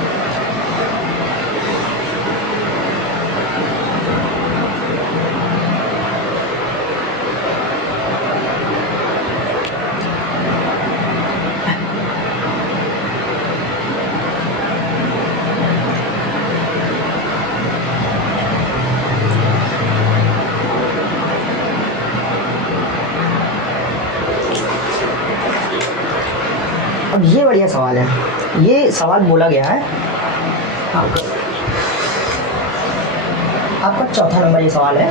अब ये बढ़िया सवाल है। ये सवाल बोला गया है आपका चौथा नंबर ये सवाल है।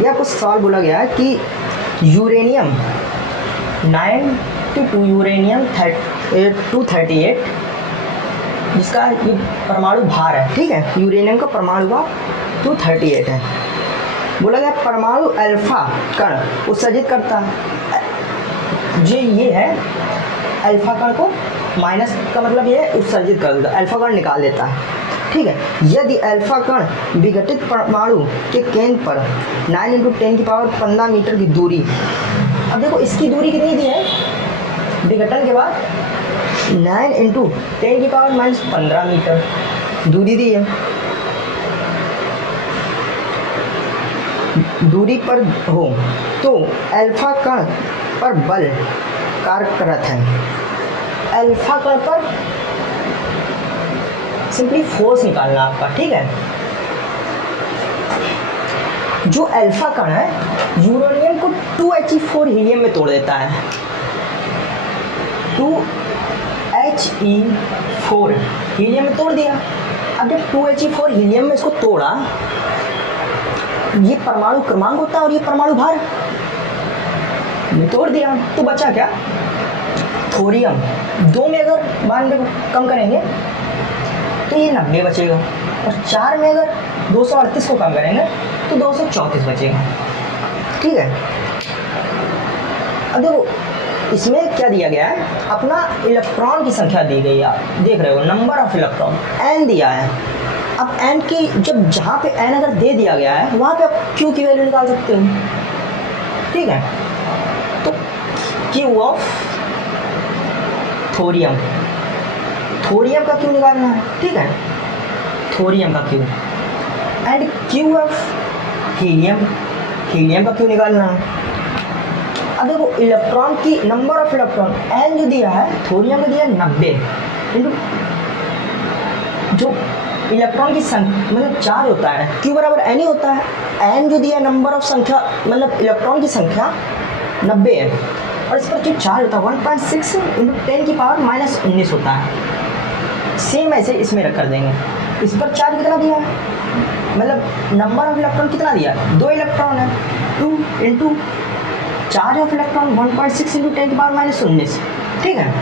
ये आपको सवाल बोला गया है कि यूरेनियम 92 यूरेनियम 238 जिसका ये परमाणु भार है, ठीक है, यूरेनियम का परमाणु भार 238 है। बोला गया परमाणु अल्फा कण उत्सर्जित करता है, जो ये है अल्फा कण को माइनस का मतलब ये उत्सर्जित कर देता है, अल्फा कण निकाल देता है, ठीक है। यदि अल्फा कण विघटित परमाणु के केंद्र पर 9 × 10 की पावर 15 मीटर की दूरी, अब देखो इसकी दूरी कितनी दी है विघटन के बाद, 9 × 10 की पावर -15 मीटर दूरी दी है, दूरी पर हो तो अल्फा कण पर बल कार्यरत है। अल्फा कण पर सिंपली फोर्स निकालना आपका, ठीक है। जो अल्फा कण है यूरेनियम को 2He4 हीलियम में तोड़ देता है, 2He4 हीलियम में तोड़ दिया। अब जब 2He4 हीलियम में इसको तोड़ा, ये परमाणु क्रमांक होता है और ये परमाणु भार में तोड़ दिया, तो बचा क्या, थोरियम। 2 में अगर मान लो कम करेंगे तो ये 90 बचेगा, और 4 में अगर 238 को कम करेंगे तो 234 बचेगा। ठीक है, अब देखो इसमें क्या दिया गया है, अपना इलेक्ट्रॉन की संख्या दी गई है, आप देख रहे हो नंबर ऑफ इलेक्ट्रॉन n दिया है। अब n की जब जहाँ पे n अगर दे दिया गया है वहाँ पे आप q की वैल्यू निकाल सकते हो। ठीक है, तो q ऑफ थोरियम, थोरियम का q निकालना है। ठीक है, थोरियम का q and q of helium, helium का q निकालना है। अब देखो इलेक्ट्रॉन की नंबर ऑफ इलेक्ट्रॉन n जो दिया है, थोरियम का दिया 90 इंटू जो इलेक्ट्रॉन की संख्या मतलब चार्ज होता है q बराबर n ही होता है। n जो दिया नंबर ऑफ संख्या मतलब इलेक्ट्रॉन की संख्या 90 है और इस पर जो चार्ज होता है 1.6 इंटू 10 की पावर -19 होता है। सेम ऐसे इसमें रख कर देंगे। इस पर चार्ज कितना दिया है, मतलब नंबर ऑफ इलेक्ट्रॉन कितना दिया, 2 इलेक्ट्रॉन है, 2 into charge of electron 1.6 into 10 की पावर -19। ठीक है,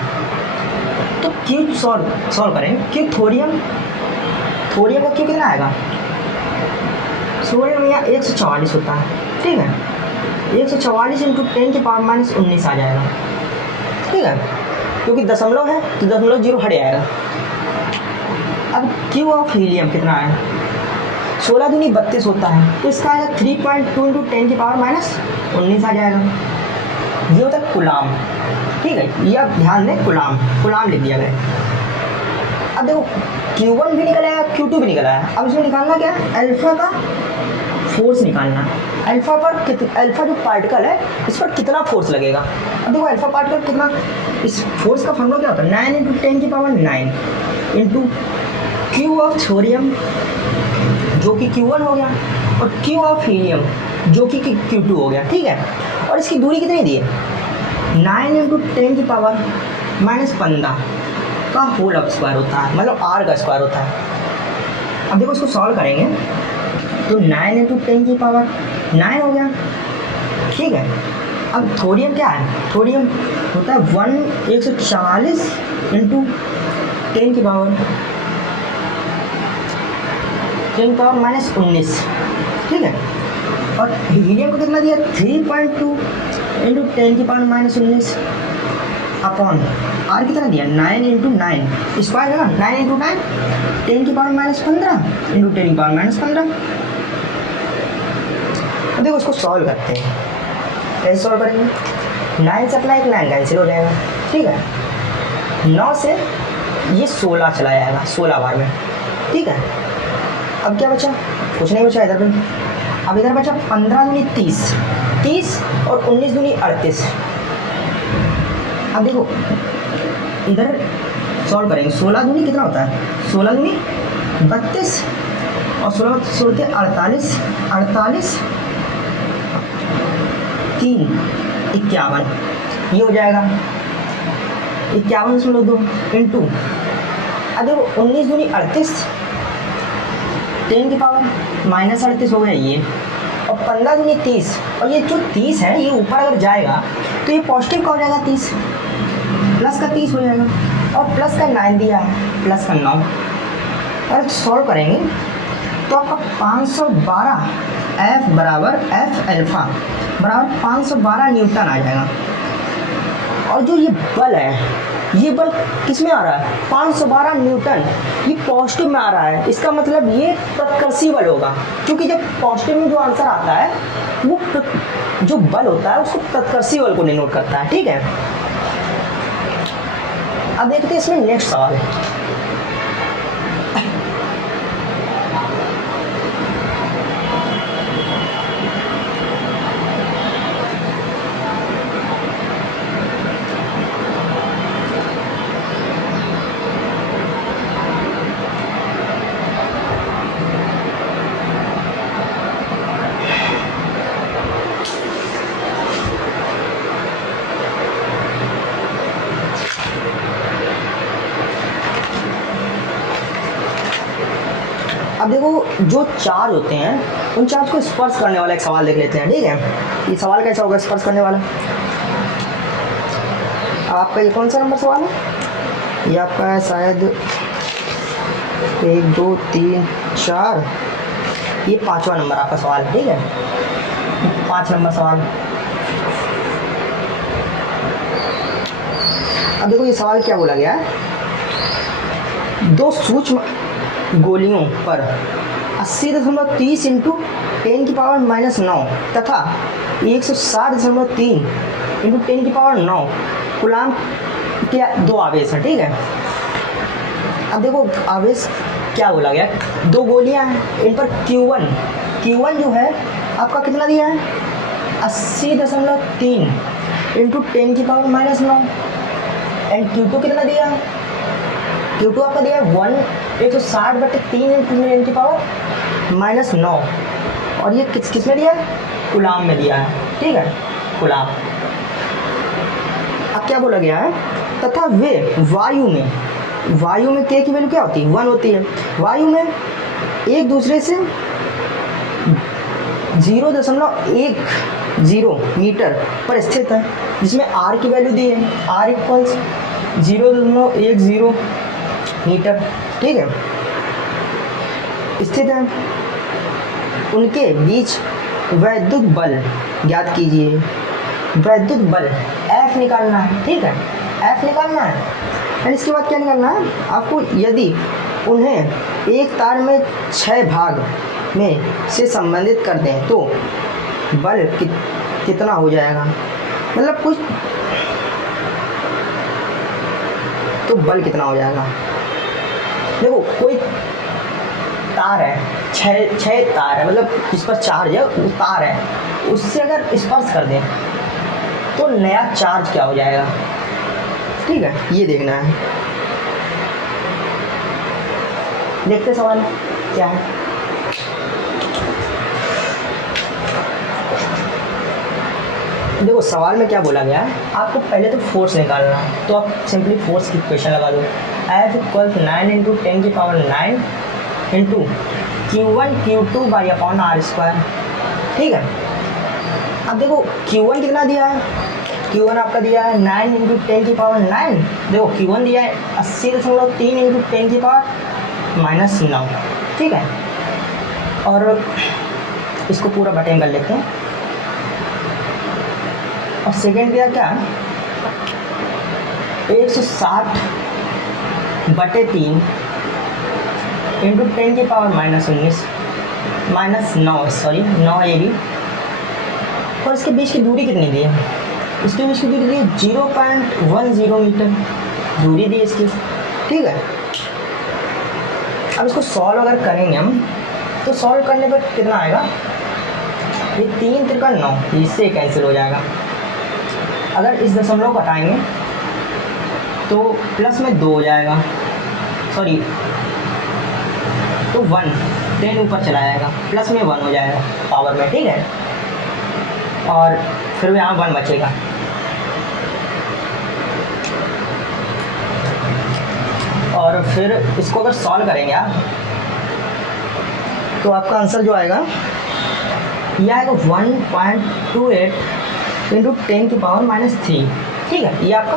तो क्यू सॉल्व करेंगे। क्यू थोरियम, थोरियम का क्यू कितना आएगा, सोडियम यहाँ 144 होता है। ठीक है, 144 इंटू 10 की पावर -19 आ जाएगा। ठीक है, क्योंकि दशमलव है तो दशमलव जीरो हट जाएगा। अब क्यू ऑफ हीलियम कितना है, 16 दूनी 32 होता है, तो इसका आएगा 3.2 इंटू 10 की पावर -19 आ जाएगा। ये होता है कुलाम। ठीक है, ये आप ध्यान दें, कुलाम, कुलाम लिख दिया गया। अब देखो Q1 भी निकला है, Q2 भी निकला है। अब इसमें निकालना क्या है, अल्फा का फोर्स निकालना है। अल्फा पर अल्फा जो पार्टिकल है इस पर कितना फोर्स लगेगा। अब देखो अल्फा पार्टिकल कितना, इस फोर्स का फॉर्मूला क्या होता है, 9 इंटू 10 की power 9 into Q of thorium जो कि Q1 हो गया और Q ऑफ हीलियम जो कि Q2 हो गया। ठीक है, और इसकी दूरी कितनी दी है, 9 इंटू 10 की पावर -15 का होल स्क्वायर होता है, मतलब r का स्क्वायर होता है। अब देखो इसको सॉल्व करेंगे तो 9 इंटू 10 की पावर 9 हो गया। ठीक है, अब थोरियम क्या है, थोरियम होता है 140 इंटू 10 की पावर -19। ठीक है, और हीलियम को कितना दिया, 3.2 इंटू 10 की पावर -19 अपॉन आर कितना दिया, 9 इंटू 9 स्क्वायर है ना, 9 इंटू 9 10 की पावर -15 इंटू 10 की पावर -15। तो देखो इसको सॉल्व करते हैं, कैसे सॉल्व करेंगे, 9 से अपना एक 9 कैंसिल हो जाएगा। ठीक है, 9 से ये 16 चला जाएगा 16 बार में। ठीक है, अब क्या बचा, कुछ नहीं बचा इधर पे। अब इधर बचा 15 दूनी 30, 30 और 19 दूनी 38। अब देखो इधर सॉल्व करेंगे, 16 दूनी कितना होता है, 16 दूनी 32 और 16 सोलते 48, 48 3 51, ये हो जाएगा 51.2 इंटू। अब देखो 19 दूनी 38, 10 की पावर -38 हो गया ये, और 15 दूनी 30, और ये जो 30 है ये ऊपर अगर जाएगा तो ये पॉजिटिव का हो जाएगा 30, प्लस का 30 हो जाएगा, और प्लस का 9 दिया है, प्लस का 9। अगर सॉल्व करेंगे तो आपका 512 F बराबर F अल्फा बराबर 512 न्यूटन आ जाएगा। और जो ये बल है, ये बल किस में आ रहा है, 512 न्यूटन, ये पॉजिटिव में आ रहा है। इसका मतलब ये प्रतिकर्षी बल होगा, क्योंकि जब पॉजिटिव में जो आंसर आता है वो जो बल होता है उसको प्रतिकर्षी बल को डिनोट करता है। ठीक है, अब देखते हैं इसमें नेक्स्ट सवाल है। अब देखो जो चार्ज होते हैं उन चार्ज को स्पर्श करने वाला एक सवाल देख लेते हैं। ठीक है, ये सवाल कैसा होगा स्पर्श करने वाला। आपका ये कौन सा नंबर सवाल है, ये आपका है शायद 1 2 3 4। ये 5वां नंबर आपका सवाल है, ठीक है। 5 नंबर सवाल। अब देखो ये सवाल क्या बोला गया है, 2 सूक्ष्म गोलियों पर 80.30 इंटू 10⁻⁻9 तथा 160.3 इंटू 10⁻9 कूलाम के 2 आवेश हैं, ठीक है। अब देखो आवेश क्या बोला गया, 2 गोलियां हैं, इन पर Q1 जो है आपका कितना दिया है 80.3 इंटू 10⁻⁻9 एंड Q2 कितना दिया है, Q2 आपका दिया है 160/3 इंटू 10⁻⁻9 और ये किस में दिया है, कूलाम में दिया है, ठीक है, कूलाम। अब क्या बोला गया है, तथा वे वायु में K की वैल्यू क्या होती है 1 होती है, वायु में एक दूसरे से 0.10 मीटर पर स्थित है, जिसमें R की वैल्यू दी है, R इक्वल्स 0.10 मीटर, ठीक है, स्थित है। उनके बीच वैद्युत बल ज्ञात कीजिए। वैद्युत बल F निकालना है, ठीक है, F निकालना है। एंड इसके बाद क्या निकालना है आपको, यदि उन्हें एक तार में 6 भाग में से संबंधित कर दें तो बल कितना हो जाएगा, मतलब कुछ तो बल कितना हो जाएगा। देखो कोई तार है, 6 तार है, मतलब इस पर चार्ज है, वो तार है, उससे अगर स्पर्श कर दें तो नया चार्ज क्या हो जाएगा, ठीक है, ये देखना है। देखते सवाल क्या है। देखो सवाल में क्या बोला गया है, आपको पहले तो फोर्स निकालना है, तो आप सिंपली फोर्स की इक्वेशन लगा दो, F equals 9 into 10⁻9 into Q1 Q2/R², ठीक है। अब देखो Q1 कितना दिया है, Q1 आपका दिया है 9 इंटू 10⁻9, देखो Q1 दिया है 80.3 इंटू 10⁻⁻9, ठीक है। और इसको पूरा बटेन कर लेते हैं। और सेकेंड दिया क्या 160/3 इंटू 10⁻⁻9 सॉरी 9 ये भी। और इसके बीच की दूरी कितनी दी है, इसके बीच की दूरी दी है 0.10 मीटर दूरी दी है इसकी, ठीक है। अब इसको सॉल्व अगर करेंगे हम तो सॉल्व करने पर कितना आएगा, ये 3 × 9 इससे कैंसिल हो जाएगा। अगर इस दशमलव घटाएंगे तो प्लस में 2 हो जाएगा, सॉरी तो 1 10 ऊपर चला जाएगा, प्लस में 1 हो जाएगा पावर में, ठीक है। और फिर यहाँ 1 बचेगा। और फिर इसको अगर सॉल्व करेंगे आप तो आपका आंसर जो आएगा यह आएगा 1.28 इंटू 10⁻⁻3, ठीक है, ये आपका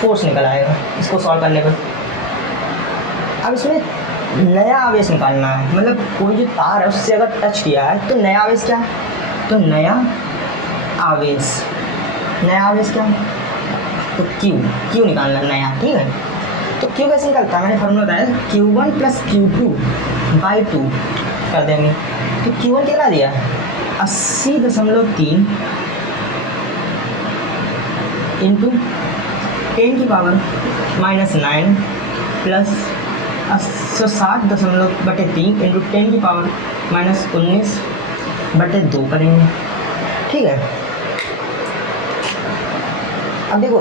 फोर्स निकल आएगा इसको सॉल्व करने पर। अब इसमें नया आवेश निकालना है, मतलब कोई जो तार है उससे अगर टच किया है तो नया आवेश क्या है, तो नया आवेश क्या है, तो Q निकालना है नया, ठीक है। तो Q कैसे निकलता है, मैंने फॉर्मूला बताया Q1 + Q2/2 कर देंगे। तो Q1 कितना दिया है 80.3 इंटू 10⁻⁻9 प्लस 160.3 इंटू 10⁻⁻19/2 करेंगे, ठीक है। अब देखो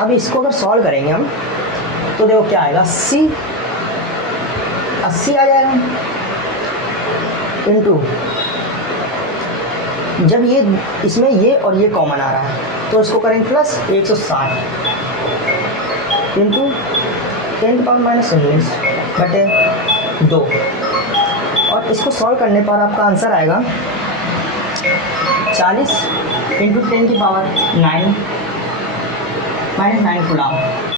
अब इसको अगर सॉल्व करेंगे हम तो देखो क्या आएगा 80 आ जाएगा इंटू, जब ये इसमें ये और ये कॉमन आ रहा है तो इसको करेंगे प्लस 160 इंटू 10⁻⁻19/2 और इसको सॉल्व करने पर आपका आंसर आएगा 40 इंटू 10⁻⁹ कूलाम।